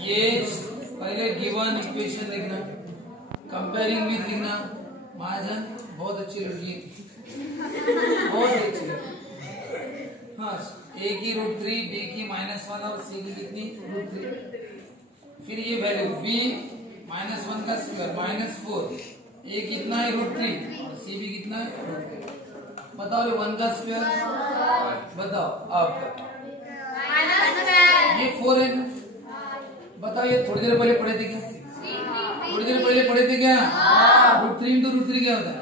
ये पहले given equation लिखना, कंपेयरिंग विथ लिखना। महाजन बहुत अच्छी लड़की है, बहुत अच्छी लड़की। हाँ, a की √3, b की -1 और c की कितनी √3। फिर ये वैल्यू b -1 का स्क्वायर -4, a कितना है √3 और c भी कितना है √3। बताओ 1 का स्क्वायर बताओ आप। ये 4 है। बताओ ये थोड़ी देर पहले पढ़े थे क्या? थोड़ी देर पहले पढ़े थे क्या? √3 into √3 क्या होता है?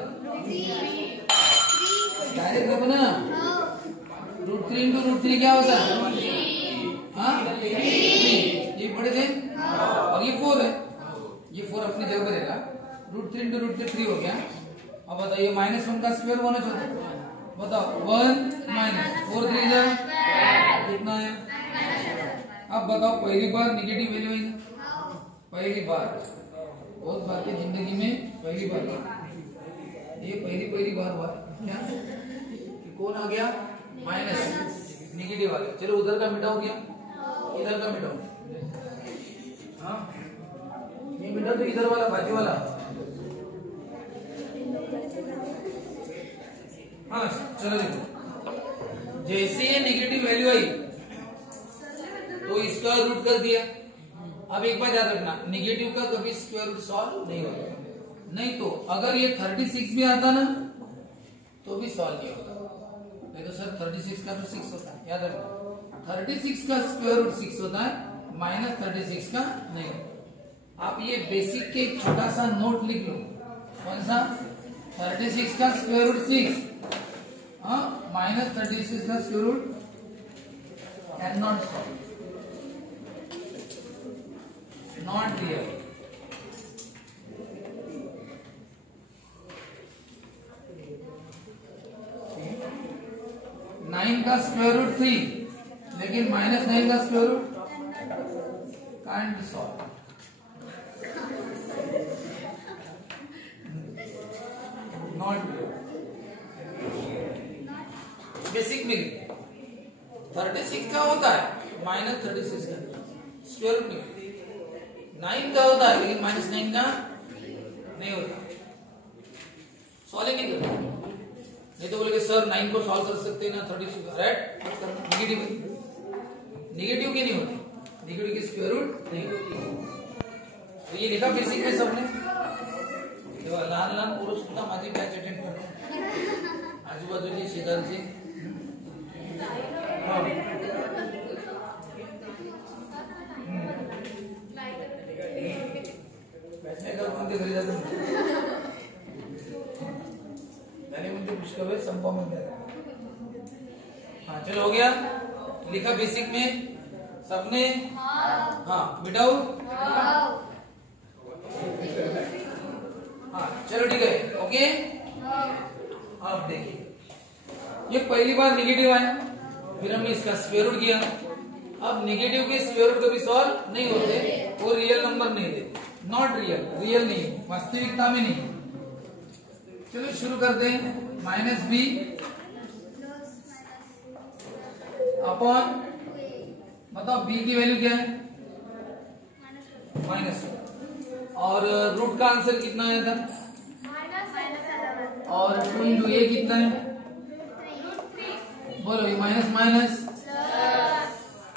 डायरेक्ट देखो ना, √3 into √3 क्या होता है? हाँ, ये पढ़े थे। और ये 4 है, ये 4 अपनी जगह पर रहेगा। √3 into √3 हो गया। अब बताइए -1 का स्क्वायर होना चाहिए। बताओ 1 - 4 3 कितना है? अब बताओ पहली बार निगेटिव वैल्यू है ना? पहली बार, बहुत बातें जिंदगी में पहली बार, ये पहली बार हुआ क्या कि कौन आ गया? माइनस, निगेटिव आ गया। चलो उधर का मिटाओ, क्या इधर का मिटाओ। हाँ, ये मिटाओ तो इधर वाला बाजू वाला। हाँ चलो देखो, जैसे ये निगेटिव वैल्यू आई तो इसका रूट कर दिया। अब एक बात याद रखना, निगेटिव का कभी स्क्वायर रूट सॉल्व नहीं होता। नहीं तो अगर ये 36 भी आता ना तो भी सॉल्व नहीं होता। नहीं तो सर 36 का तो 6 होता है, याद रखना 36 का स्क्वायर रूट 6 होता है, -36 का नहीं होता। आप ये बेसिक के छोटा सा नोट लिख लो। कौन सा? 36 का स्क्वायर रूट 6, हाँ, -36 का square root can not solve, not real. Nine का स्क्वायर रूट 3, लेकिन -9 का square root can't solve. Not basic में 36 का होता है, -36 का स्क्वायर रूट नहीं। 9 का होता है लेकिन -9 का नहीं होता, सॉल्व नहीं करता। नहीं तो बोले सर 9 को सॉल्व कर सकते हैं ना 36 राइट, निगेटिव निगेटिव की नहीं होती, निगेटिव की स्क्वायर रूट नहीं होती। तो ये लिखा बेसिक में सबने। लहान लहान पुरुष सुद्धा माझी बॅच अटेंड करतात, आजूबाजूचे शेजारचे। बॅच नाही का कोणते घरी जातो त्याने म्हणते पुष्कळ वेळ संपा म्हणते। हाँ चलो हो गया, लिखा बेसिक में सबने? हाँ मिटाओ। हाँ चलो ठीक है, ओके। अब देखिए ये पहली बार निगेटिव आया, फिर हमने इसका स्क्वायर रूट किया। अब निगेटिव के स्क्वायर रूट कभी सॉल्व नहीं होते, वो रियल नंबर नहीं देते, नॉट रियल, रियल नहीं, वास्तविकता में नहीं। चलो शुरू करते हैं। -b अपॉन, बताओ b की वैल्यू क्या है? -1, और रूट का आंसर कितना है इधर? और 2 into a कितना है? बोलो, ये माइनस माइनस,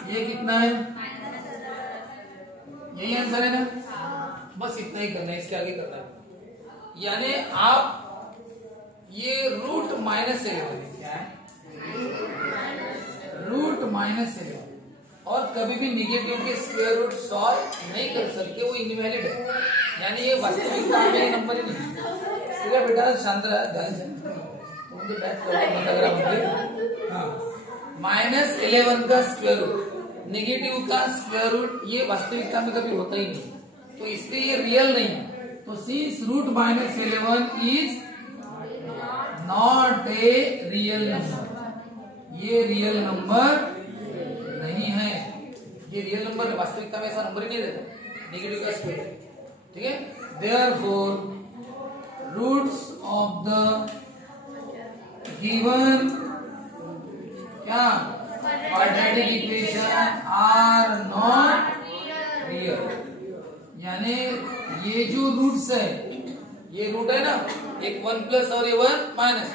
ये कितना है? यही आंसर है ना? बस इतना ही करना है, इसके आगे करना है। यानी आप ये रूट -11 क्या है? रूट -11, और कभी भी निगेटिव के स्क्वायर रूट सॉल्व नहीं कर सकते, वो इनवैलिड है। यानी ये वास्तविकता में नंबर ही नहीं। ठीक है बेटा, शांत रहा, ध्यान से -11 का स्क्वायर रूट, निगेटिव का स्क्वायर रूट, ये वास्तविकता में कभी होता ही नहीं, तो इसलिए ये रियल नहीं है। तो since root -11 is not a real number, ये रियल नंबर नहीं है, ये रियल नंबर है, वास्तविकता में ऐसा नंबर ही नहीं रहता निगेटिव का स्क्वायर। ठीक है, therefore roots of the given क्या quadratic equation are not real. यानी ये जो रूट्स है, ये रूट है ना, एक 1 प्लस और ये 1 माइनस,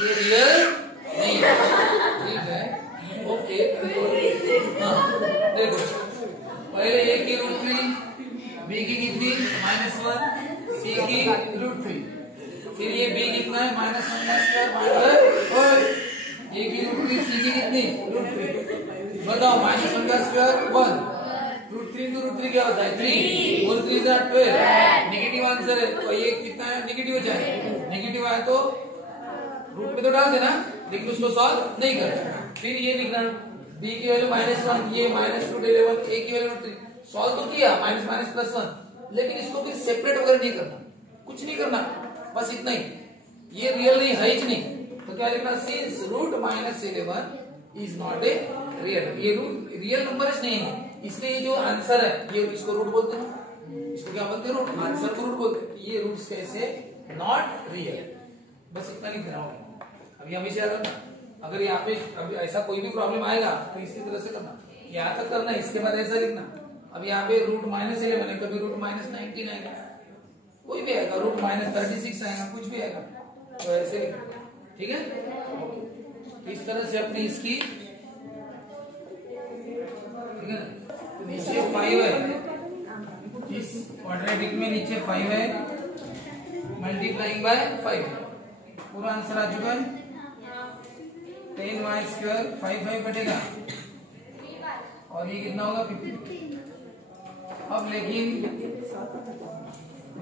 ये रियल नहीं है। ठीक है, ओके। हाँ देखो, पहले ए की रूट 3, बी की कितनी -1, सी की रूट 3, फिर ये बी कितना है -1 और ए की रूट 3, सी की कितनी रूट 3। बताओ -1 का स्क्वायर 1, रूट 3 तो रूट 3 क्या होता है 3, और 3 का 12। नेगेटिव आंसर है तो ये कितना है, नेगेटिव हो जाए। नेगेटिव आया तो रूट में तो डाल देना, लेकिन उसको सॉल्व नहीं करना। फिर ये लिखना b की वैल्यू -1, ये -√11, a की वैल्यू √3। सॉल्व तो किया -1, लेकिन इसको फिर सेपरेट वगैरह नहीं करना, कुछ नहीं करना, बस इतना ही। ये रियल नहीं है ही नहीं, तो क्या लिखना, since root -11 is not a real, ये रूट रियल नंबर नहीं है, इसलिए ये जो आंसर है ये इसको रूट बोलते हैं। इसको क्या बोलते हैं, रूट। आंसर को रूट बोलते हैं। ये रूट्स कैसे नॉट रियल, बस इतना लिखना होगा। अभी हमेशा याद रखना, अगर यहाँ पे अभी ऐसा कोई भी प्रॉब्लम आएगा तो इसी तरह से करना, यहाँ तक करना, इसके बाद ऐसा लिखना। अब यहाँ पे रूट -11 है, कभी रूट -19 आएगा, कोई भी आएगा, रूट -36 आएगा, कुछ भी आएगा, तो ऐसे लिखना। ठीक है, इस तरह से अपनी इसकी, ठीक है ना। तो नीचे 5 है, इस क्वाड्रेटिक में नीचे 5 है, मल्टीप्लाइंग बाय 5, पूरा आंसर आ चुका है। 10y², 5 कटेगा और ये कितना होगा 50। अब लेकिन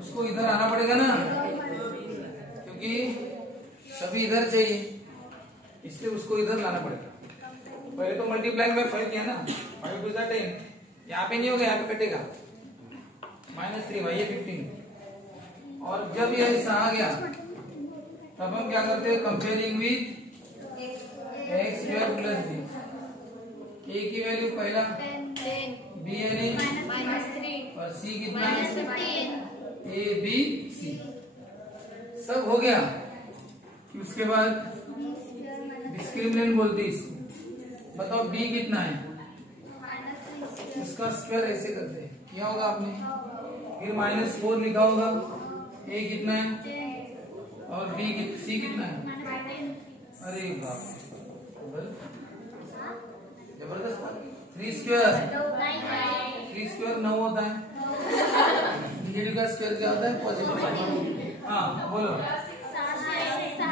उसको इधर आना पड़ेगा ना, क्योंकि सभी इधर चाहिए, इसलिए उसको इधर लाना पड़ेगा। पहले तो मल्टीप्लाइंग बाय 5 किया ना, 5 2 10, यहाँ पे नहीं होगा, यहाँ पे कटेगा -3 ये 15। और जब ये ऐसा आ गया तब हम क्या करते हैं, comparing with x² plus b। a की वैल्यू पहला b यानी -3 और c कितना a b c। सब हो गया, उसके बाद डिस्क्रिमिनेंट बोलते हैं इसको। बताओ b कितना है, इसका स्क्वायर ऐसे करते हैं, क्या होगा आपने, फिर -4 लिखा होगा, a कितना है और c कितना है। अरे बाप, जबरदस्त। 3 स्क्वायर 9 होता है, नेगेटिव का स्क्वायर क्या होता है, पॉजिटिव। हाँ बोलो,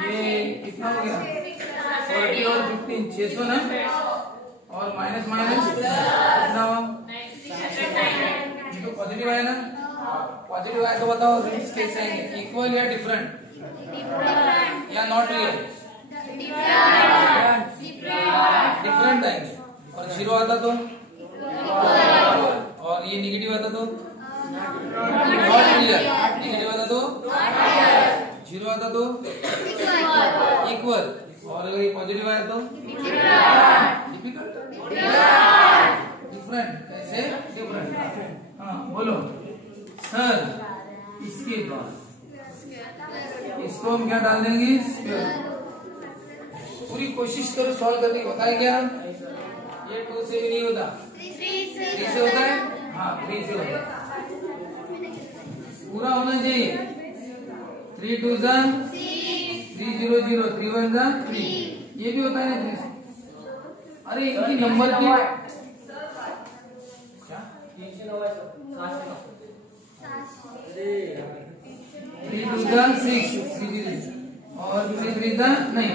ये कितना हो गया, 40 और 15 600 ना, और माइनस कितना हुआ, ये तो पॉजिटिव आया ना। पॉजिटिव आया तो बताओ रूट्स कैसे आएंगे, इक्वल या डिफरेंट या नॉट रियल, डिफरेंट आएंगे। और 0 आता तो, और ये नेगेटिव आता तो नॉट रियल, नेगेटिव आता तो 0 आता तो इक्वल, और अगर ये पॉजिटिव आया तो डिफिकल्ट, डिफरेंट। कैसे डिफरेंट, हाँ बोलो सर। इसके बाद इसको हम क्या डाल देंगे, स्क्वायर। पूरी कोशिश करो सॉल्व करने की, होता है क्या, ये 2 से भी नहीं होता, 3 से होता है, हाँ 3 से होता है, पूरा होना चाहिए। 3 2 3 0 0, 3 1 3, ये भी होता है ना 3। अरे इनकी नंबर की क्या 3 2 6 और 3 3 नहीं।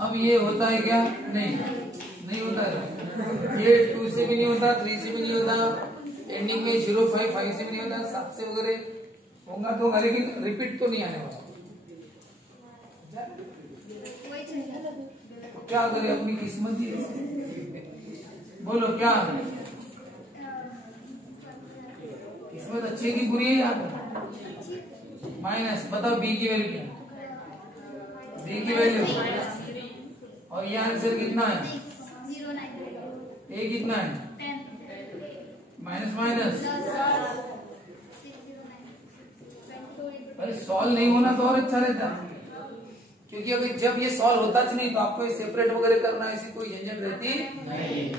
अब ये होता है क्या, नहीं होता है, ये 2 से भी नहीं होता, 3 से भी नहीं होता, एंडिंग में 0 5 5 से भी नहीं होता, 7 से वगैरह होगा तो, लेकिन रिपीट तो नहीं आने वाला। तो क्या करें, अपनी किस्मत ही बोलो, क्या किस्मत अच्छी की बुरी है यहाँ माइनस। बताओ बी की वैल्यू क्या, बी की वैल्यू, और ये आंसर कितना है, ए कितना है, माइनस। अरे सॉल्व नहीं होना तो और अच्छा रहता, क्योंकि अगर जब ये सॉल्व होता नहीं तो आपको सेपरेट वगैरह करना, ऐसी कोई झंझट रहती नहीं।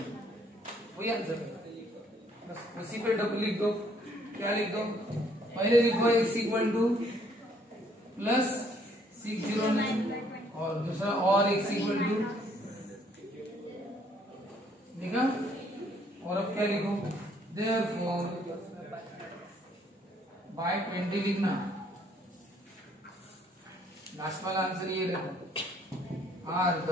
वही आंसर है, उसी पे डबल लिख दो। क्या लिख दो? पहले लिखो x इक्वल टू प्लस 609 और दूसरा और x इक्वल टू लिखा। और अब क्या लिखो? देयरफॉर बाय 20 लिखना। लास्ट वाला आंसर ये रहता, आर द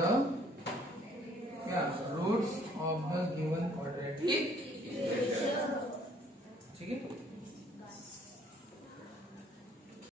क्या roots of the given quadratic. ठीक है।